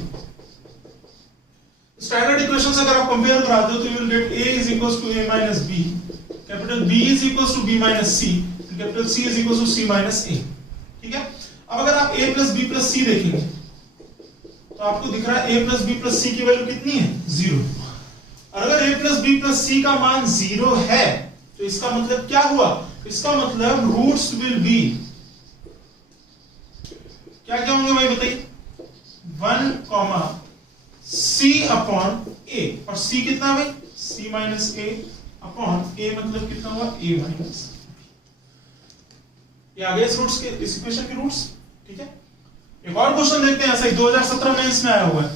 Standard equation से अगर आप कंपेयर कराते हो तो you will get a = a - b, capital B = b - c, capital C = c - a। ठीक है। अब अगर आप a + b + c देखेंगे तो आपको दिख रहा है a + b + c की वैल्यू कितनी है 0। और अगर a + b + c का मान 0 है तो इसका मतलब क्या हुआ, इसका मतलब रूट्स विल बी क्या क्या होंगे भाई बताइए, 1,c/a। और c कितना भाई c - a मतलब कितना हुआ a - b। ये आ गए इस रूट्स के, इस इक्वेशन के रूट्स। ठीक है। एक और क्वेश्चन देखते हैं, ऐसा ही 2017 में इसमें आया हुआ है।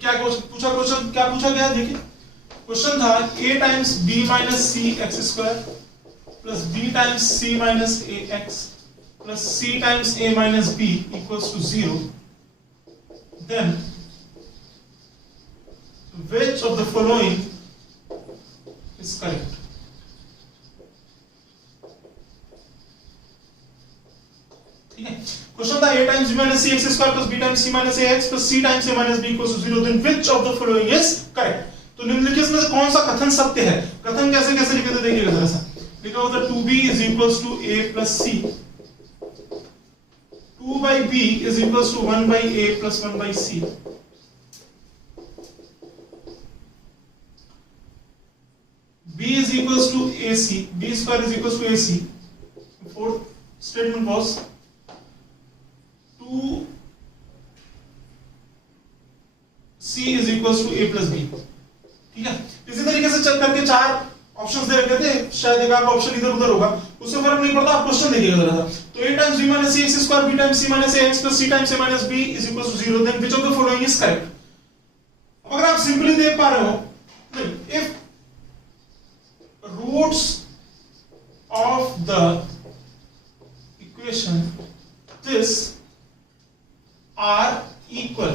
क्या पूछा गया देखिए। क्वेश्चन था a times b - c x² plus b times c - ax plus c times a - b equals to 0। Then which of the following is correct? ठीक है। क्वेश्चन था a times b - c x² plus b times c - ax plus c times a - b equals to 0। Then which of the following is correct? तो निम्नलिखित में से कौन सा कथन सत्य है? कथन कैसे लिखे थे देखिएगा जरा सा। लिखा होता है 2b = a + c, 2/b = 1/a + 1/c, b = ac, b² = ac। Fourth statement was 2c = a + b। ठीक है। इसी तरीके से चेक करके 4 ऑप्शंस दे रखे थे, शायद एक आध ऑप्शन इधर उधर होगा, उससे फर्क नहीं पड़ता। आप क्वेश्चन देखिएगा जरा सा। तो a times b - c x² b times c - ax plus c times a - b = 0। Then which of the following is correct? अगर आप सिंपली देख पा रहे हो, if roots of the equation this are equal,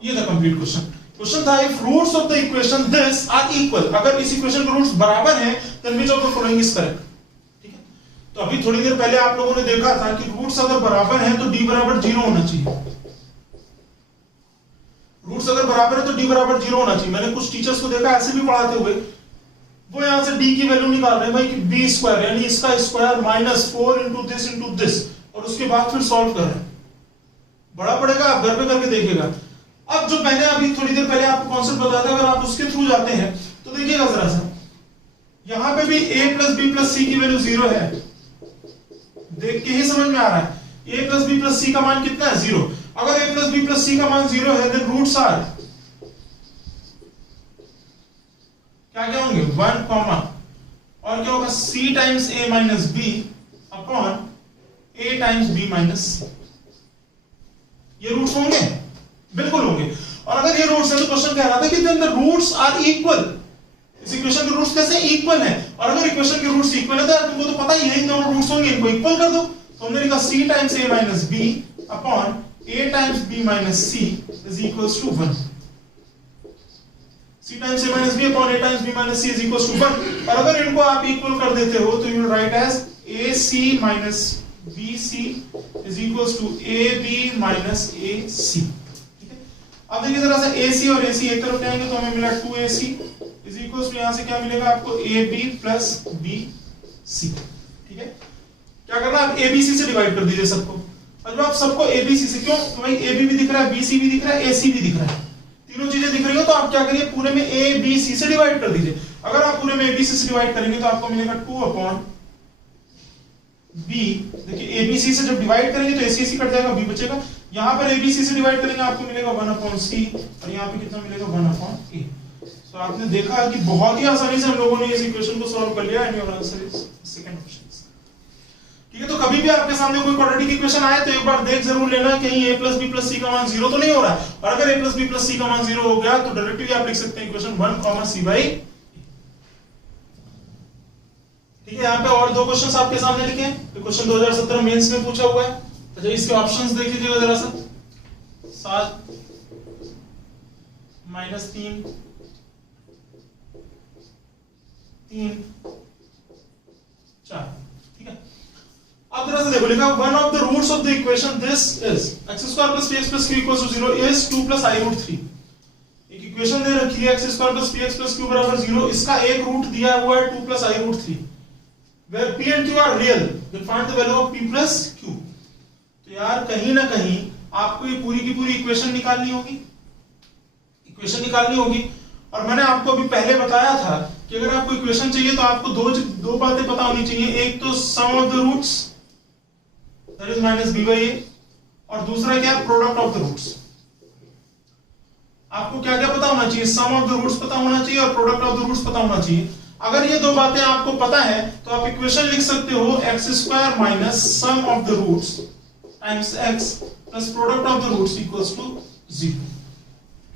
ये था कंप्लीट क्वेश्चन। क्वेश्चन था if roots of the equation this are equal, अगर इस इक्वेशन के रूट्स बराबर हैं then which of the following is correct. ठीक है। तो अभी थोड़ी देर पहले आप लोगों ने देखा था कि रूट्स अगर बराबर हैं तो d = 0 होना चाहिए। रूट्स अगर बराबर है तो d = 0 होना चाहिए। मैंने कुछ टीचर्स को देखा ऐसे भी पढ़ाते हुए, वो यहां से d की वैल्यू निकाल रहे हैं भाई कि b² यानी इसका स्क्वायर -4 * दिस और उसके बाद फिर सॉल्व कर रहे हैं। बड़ा पड़ेगा, आप घर पे करके देखिएगा। अब जो मैंने अभी थोड़ी देर पहले आपको कॉन्सेप्ट बताया था, अगर आप उसके थ्रू जाते हैं तो देखिएगा जरा सा, यहां पे भी a + b + c की वैल्यू 0 है, देख के ही समझ में आ रहा है। a + b + c का मान कितना है 0। अगर a + b + c का मान 0 है देन रूट्स आर क्या होंगे 1, और क्या होगा c times a - b upon a times b - c। ये रूट्स होंगे, बिल्कुल होंगे। और अगर ये रूट्स है तो क्वेश्चन कह रहा था कि then the roots are equal. इस इक्वेशन के रूट्स कैसे इक्वल हैं? और अगर इक्वेशन के रूट्स इक्वल है तो तुमको तो पता ही है इन दोनों रूट्स होंगे, इनको इक्वल कर दो। तो हमने लिखा c times a - b upon a times b - c is equals to 1। c times a - b upon a times b - c is equals to 1। और अगर इनको आप इक्वल कर देते हो तो you will write as ac - bc is equals to ab - ac। ठीक है। अब देखिए जरा सा AC और AC एक तरफ जाएंगे तो हमें मिला 2AC इज इक्वल टू यहाँ से क्या मिलेगा आपको AB प्लस BC। ठीक है, क्या करना है आप ABC से डिवाइड कर दीजिए सबको। और जब आप सबको ABC से, क्यों तो भाई AB भी दिख रहा है, BC भी दिख रहा है, AC भी दिख रहा है, तीनों चीजें दिख रही हो तो आप क्या करिए पूरे में ABC से डिवाइड कर दीजिए। अगर आप पूरे में ABC से डिवाइड करेंगे तो आपको मिलेगा 2/B। देखिए ABC से जब डिवाइड करेंगे तो AC कट जाएगा, B बचेगा। यहाँ पर ABC से डिवाइड करेंगे आपको मिलेगा 1/C और यहाँ पे कितना मिलेगा 1/A। तो आपने देखा कि बहुत ही आसानी से हम लोगों ने इस इक्वेशन को सॉल्व कर लिया and your answer is second option. ठीक है, तो कभी भी आपके सामने कोई क्वाड्रेटिक इक्वेशन आए तो एक बार देख जरूर लेना कहीं a + b + c का मान 0 तो नहीं हो रहा है। और अगर a + b + c का मान 0 हो गया तो डायरेक्टली आप लिख सकते हैं इक्वेशन 1, c/। ठीक है, यहाँ पे और दो क्वेश्चंस आपके सामने लिखे हैं, तो क्वेश्चन 2017 मेंस में पूछा हुआ है। अच्छा इसके ऑप्शंस देख लीजिएगा जरा सा, 7 -3 3 4। ठीक है, अब जरा सा देखो लिखा one of the roots of the equation this is x² + px + q = 0 is 2 + i√3। एक इक्वेशन दे रखी है x² + px + q = 0, इसका एक रूट दिया हुआ है 2 + i√3 where p and q are real then find the value of p + q। तो यार कहीं ना कहीं आपको ये पूरी की पूरी इक्वेशन निकालनी होगी। और मैंने आपको अभी पहले बताया था कि अगर आपको इक्वेशन चाहिए तो आपको दो बातें पता होनी चाहिए, एक तो sum of the roots that is -b/a और दूसरा क्या प्रोडक्ट ऑफ द रूट्स। आपको क्या क्या पता होना चाहिए, सम ऑफ द रूट्स पता होना चाहिए और प्रोडक्ट ऑफ द रूट्स पता होना चाहिए। अगर ये दो बातें आपको पता है तो आप इक्वेशन लिख सकते हो x² - sum of the roots times x plus product of the roots equals to 0।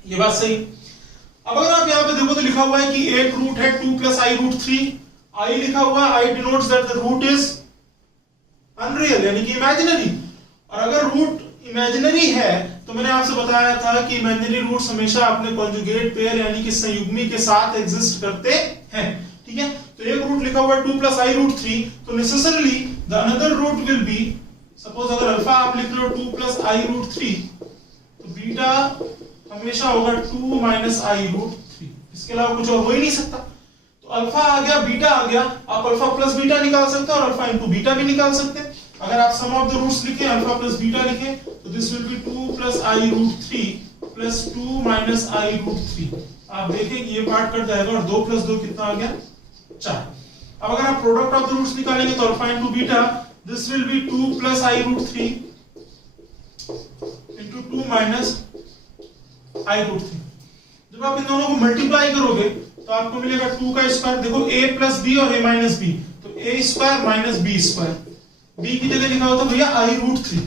ये बात सही। अब अगर आप यहाँ पे देखो तो लिखा हुआ है कि एक रूट है 2 + i√3, i लिखा हुआ है, i denotes that the root is unreal यानी कि इमेजिनरी। और अगर रूट इमेजिनरी है तो मैंने आपसे बताया था कि इमेजिनरी रूट्स हमेशा अपने कॉन्जुगेट पेयर यानी कि संयुग्मी के साथ एग्जिस्ट करते हैं। ठीक है, तो एक रूट लिखा हुआ है 2 + i√3 तो necessarily the another root will be, suppose अगर अल्फा आप लिख लो 2 + i√3 तो बीटा हमेशा होगा 2 - i√3, इसके अलावा कुछ और हो ही नहीं सकता। तो अल्फा आ गया, बीटा आ गया, आप अल्फा प्लस बीटा निकाल सकते हैं और अल्फा इनटू बीटा भी निकाल सकते हैं। अगर आप सम ऑफ द रूट्स लिखें अल्फा प्लस बीटा लिखें तो this will B 2 + i√3 plus 2 - i√3। आप देखें कि ये पार्ट कट जाएगा और 2 + 2 कितना आ गया 4। अब अगर आप प्रोडक्ट ऑफ द रूट्स निकालेंगे तो alpha into beta this will B 2 + i√3 into 2 - i√3। जब आप इन दोनों को मल्टीप्लाई करोगे तो आपको मिलेगा 2 का स्क्वायर। देखो a + b और a - b तो a² - b², b की जगह लिखा होता भैया i√3।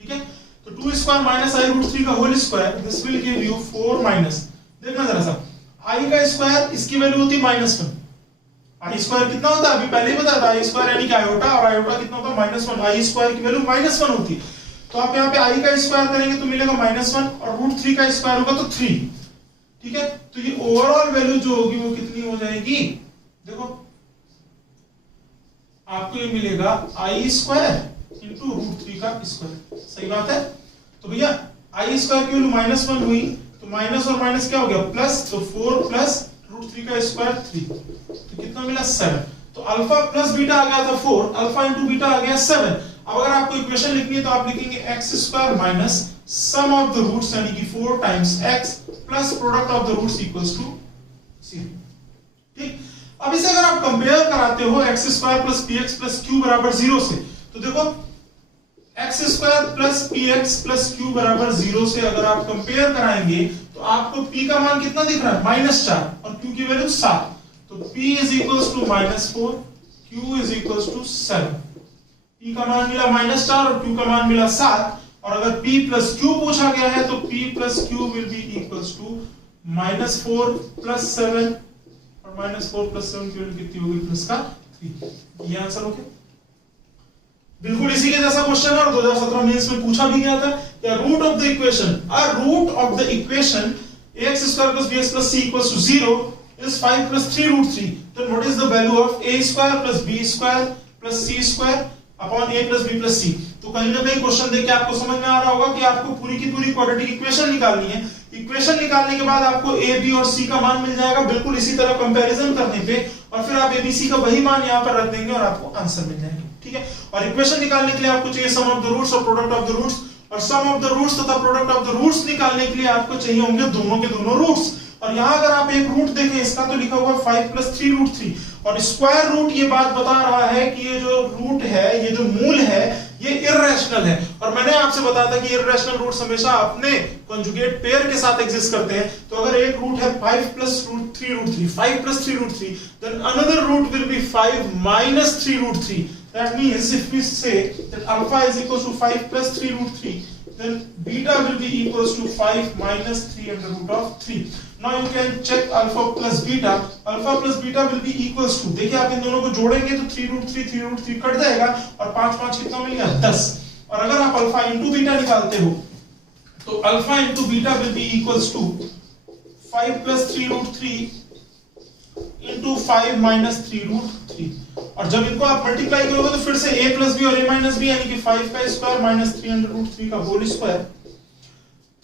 ठीक है, तो 2² - i√3 का whole square this will give you 4 देखना जरा सा i का स्क्वायर इसकी वैल्यू होती है -1। i² कितना होता है अभी पहले ही बताया था, i² यानी कि आयोटा और आयोटा कितना होता है -1, i² की वैल्यू -1 होती है। तो आप यहाँ पे i का स्क्वायर करेंगे तो मिलेगा -1 और √3 का स्क्वायर होगा तो 3। ठीक है, तो ये ओवरऑल वैल्यू जो होगी वो कितनी हो जाएगी, देखो आपको ये मिलेगा i² इंटू √3 का स्क्वायर। सही बात है। तो भैया i² की वैल्यू -1 हुई तो माइनस और माइनस क्या हो गया प्लस, तो 4 + √3 का स्क्वायर 3, तो कितना मिला 7। तो अल्फा प्लस बीटा आ गया था 4, अल्फा इंटू बीटा आ गया 7। अब अगर आपको इक्वेशन लिखनी है तो आप लिखेंगे x² - sum of the roots यानी कि 4 times x plus product of the roots equals to 0। ठीक, अब इसे अगर आप कंपेयर कराते हो x² + px + q = 0 से तो देखो x² + px + q = 0 से अगर आप कंपेयर कराएंगे तो आपको p का मान कितना दिख रहा है -4 और q की वैल्यू 7। तो p = -4, q = 7। p का मान मिला -4 और q का मान मिला 7। और अगर p + q पूछा गया है तो p + q will be equals to -4 + 7 और -4 + 7 की वैल्यू कितनी होगी +3। ये आंसर हो गया। बिल्कुल इसी के जैसा क्वेश्चन है और 2017 मेंस में पूछा भी गया था कि root of the equation ax² + bx + c = 0 is 5 + 3√3, then what is the value of a² + b² + c²? Upon A plus b plus सी। तो कहीं ना कहीं क्वेश्चन देख के आपको समझ में आ रहा होगा कि आपको पूरी की पूरी क्वाड्रेटिक इक्वेशन निकालनी है। इक्वेशन निकालने के बाद आपको ए बी और सी का मान मिल जाएगा बिल्कुल इसी तरह कंपैरिजन करने पे, और फिर आप एबीसी का वही मान यहाँ पर रख देंगे और आपको आंसर मिल जाएगा। ठीक है, और इक्वेशन निकालने के लिए आपको चाहिए सम ऑफ द रूट्स और प्रोडक्ट ऑफ द रूट्स, और सम ऑफ द रूट्स तथा प्रोडक्ट ऑफ द रूट्स निकालने के लिए आपको चाहिए होंगे दोनों के दोनों रूट्स। और यहाँ अगर आप एक रूट देखें इसका तो लिखा हुआ 5 + 3 √3, और स्क्वायर रूट ये बात बता रहा है कि ये जो रूट है, ये जो मूल है, ये इररेशनल है। और मैंने आपसे बताया था कि इररेशनल रूट्स हमेशा अपने कंजुगेट पेयर के साथ एग्जिस्ट करते हैं। तो अगर एक रूट है 5 + 3 √3, 5 + 3 √3, then another root will be 5 - 3 √3. That means if we say that alpha is equals to 5 + 3 √3, then beta will be equals to 5 - 3 √3. Now you can check alpha plus beta. Alpha plus beta will be equals to, देखिए आप इन दोनों को जोड़ेंगे तो 3 √3 cut जाएगा, और 5 5 कितना मिल गया 10। और अगर आप अल्फा इंटू बीटा निकालते हो तो alpha into beta will be equals to 5 + 3 √3 into 5 - 3 √3। और जब इनको आप मल्टीप्लाई करोगे तो फिर से a + b और a - b यानी कि 5 का स्क्वायर - 300√3 का होल स्क्वायर,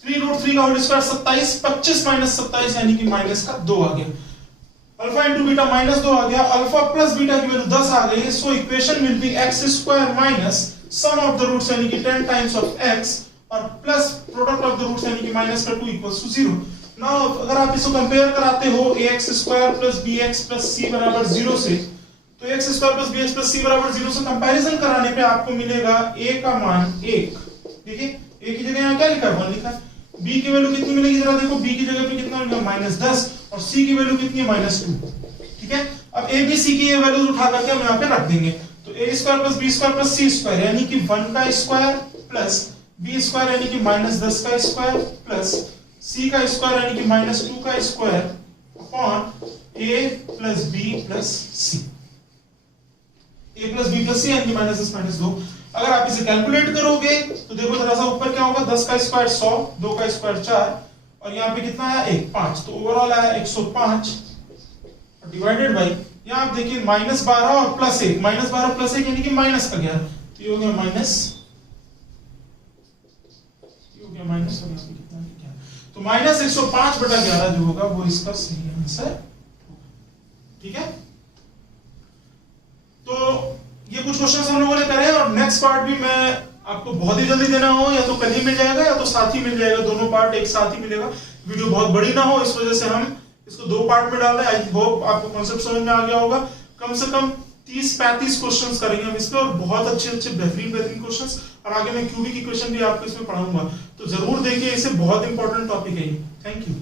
3 √3 का होल स्क्वायर 27, 25 - 27 यानी कि माइनस का 2 आ गया। अल्फा इंटू बीटा -2 आ गया, अल्फा प्लस बीटा की वैल्यू 10 आ गई। So equation will be x² minus sum of the roots यानी कि 10 टाइम्स ऑफ x, और plus product of the roots यानी कि -2 = 0। नाउ अगर आप इसको कंपेयर कराते हो ax² + bx + c = 0 से, तो x² + bx + c = 0 से कंपैरिजन कराने पे आपको मिलेगा a का मान 1। देखिए a की जगह यहाँ क्या लिखा है 1 लिखा है। b की वैल्यू कितनी मिलेगी जरा देखो, b की जगह पे कितना मिलेगा -10, और c की वैल्यू कितनी है -2। ठीक है, अब a b c की ये वैल्यूज उठा करके हम यहाँ पे रख देंगे। तो a² + b² + c² यानी कि 1 का स्क्वायर प्लस b² यानी कि -10 का स्क्वायर प्लस c का स्क्वायर यानी कि -2 का square upon a + b + c। a + b + c यानी कि -10 - 2। अगर आप इसे कैलकुलेट करोगे तो देखो जरा सा ऊपर क्या होगा, 10 का स्क्वायर 100, 2 का स्क्वायर 4, और यहाँ पे कितना आया 1 5, तो ओवरऑल आया 105 डिवाइडेड बाई, यहाँ आप देखिए -12 और +1, -12 + 1 यानी कि माइनस का 11, तो ये हो गया माइनस, ये हो गया माइनस, और यहाँ पे कितना है 11, तो -105/11 जो होगा वो इसका सही आंसर होगा। ठीक है, तो ये कुछ क्वेश्चंस हम लोगों ने करे, और नेक्स्ट पार्ट भी मैं आपको बहुत ही जल्दी देना हो, या तो कल ही मिल जाएगा या तो साथ ही मिल जाएगा, दोनों पार्ट एक साथ ही मिलेगा। वीडियो बहुत बड़ी ना हो, इस वजह से हम इसको 2 पार्ट में डाल रहे हैं। आई होप आपको कॉन्सेप्ट समझ में आ गया होगा। कम से कम 30-35 क्वेश्चंस करेंगे हम इस पे, और बहुत अच्छे बेहतरीन क्वेश्चंस, और आगे मैं क्यूबिक इक्वेशन भी आपको इसमें पढ़ाऊंगा, तो जरूर देखिए, इसे बहुत इंपॉर्टेंट टॉपिक है ये। Thank you.